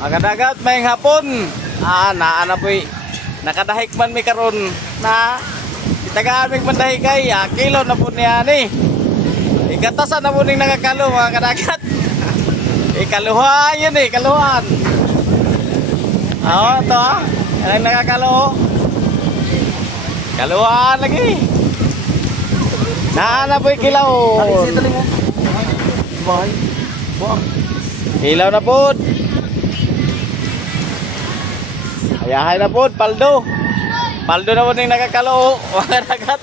Agad-agad may hapon. Naana po'y nakadahik man may karon na itagaan may mandahik kay kilo na po niya ni. Igatasan na po ning nakakalo mga kadagat. Ikaluhan yun kaluhan. Ito Ang nakakalo. Kaluhan lagi. Naana po'y kilaw. Kilaw na po. Ayahay na po, paldo. Paldo na po yung nakakalo. Mga nagat.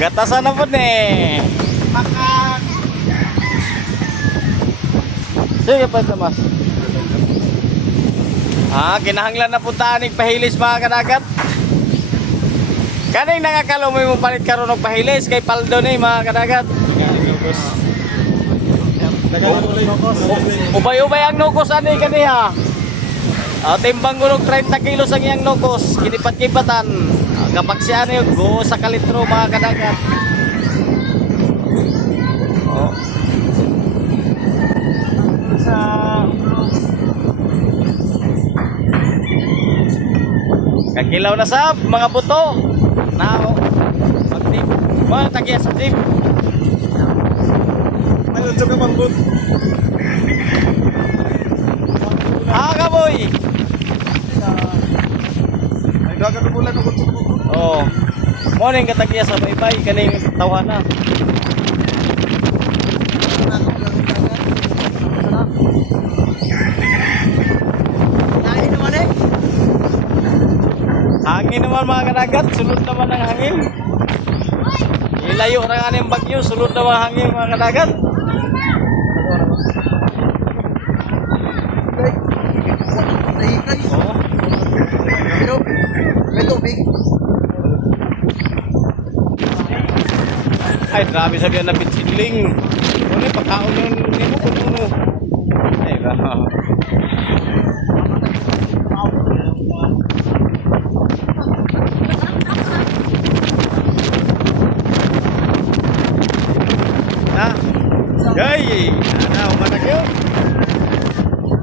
Gatasan na po Sige pa ito mas. Kinahanglan na po tanig pahilis mga kanagat. Kaning nakakalo mo yung palit karon og pahilis kay paldo ni mga kanagat. Ubay-ubay ang nukos ani kaniha. Timbang gulog 30 kilos ang iyang nukos, kinipat-kipatan. Kapag siya ni go sa kalitro mga kadagat. Sa kakilaw na sab mga buto. Now, magtip. Mga tagya sa tip. Ano ito ka mangbut? Kaboy. Ay dagat na bulan ako. Morning katagya sa baybay kaning tawhana. Hangin naman mga kadagat, sulod naman ang hangin. Ilayo na nga ng bagyo, sulod naman ang hangin mga kadagat. May tubig. Ay, grabe sabi na pitsidling. Ano yung pagkaon yun? Hindi mo kung ano. Ay, grabe. Yay! Umana kayo.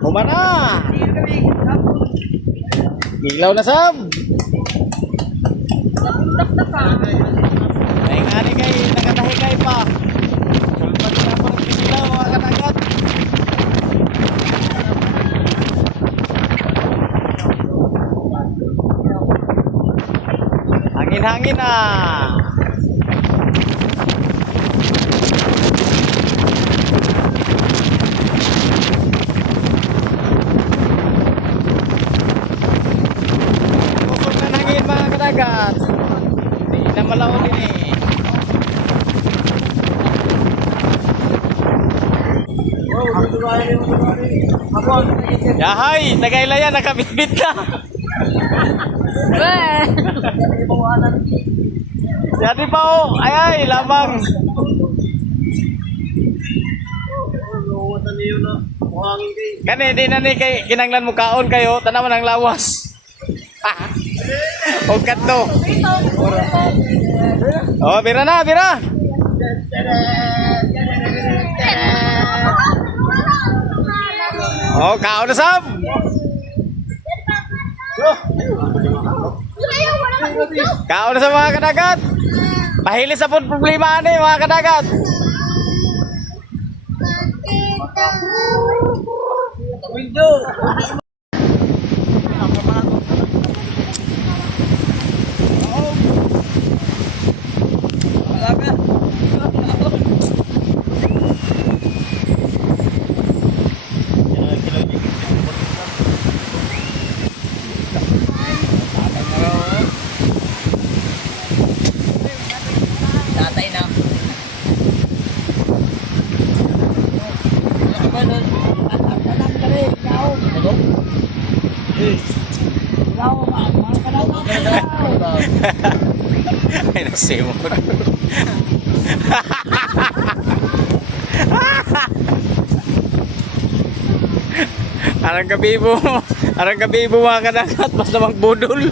Umana! Gilaw na sab! Ay nga ni kay, nakatahikay pa. Sulpan na ako ng gilaw mga kanagat. Hangin-hangin na! Hindi na malaon din Yahay, nagailaya, nakabitbit ka. Jadi pa ay lamang. Kani di na ni kay kinanglan mo kaon kayo, tanaman ang lawas. O katto. Bira na, bira. Kaon na sab. Kaon na sa mga kadagat. Pahilis sa pun problema ani mga kadagat. Window. Ay, nasimot. Arang kabibo mga kadagat, basta magbudol.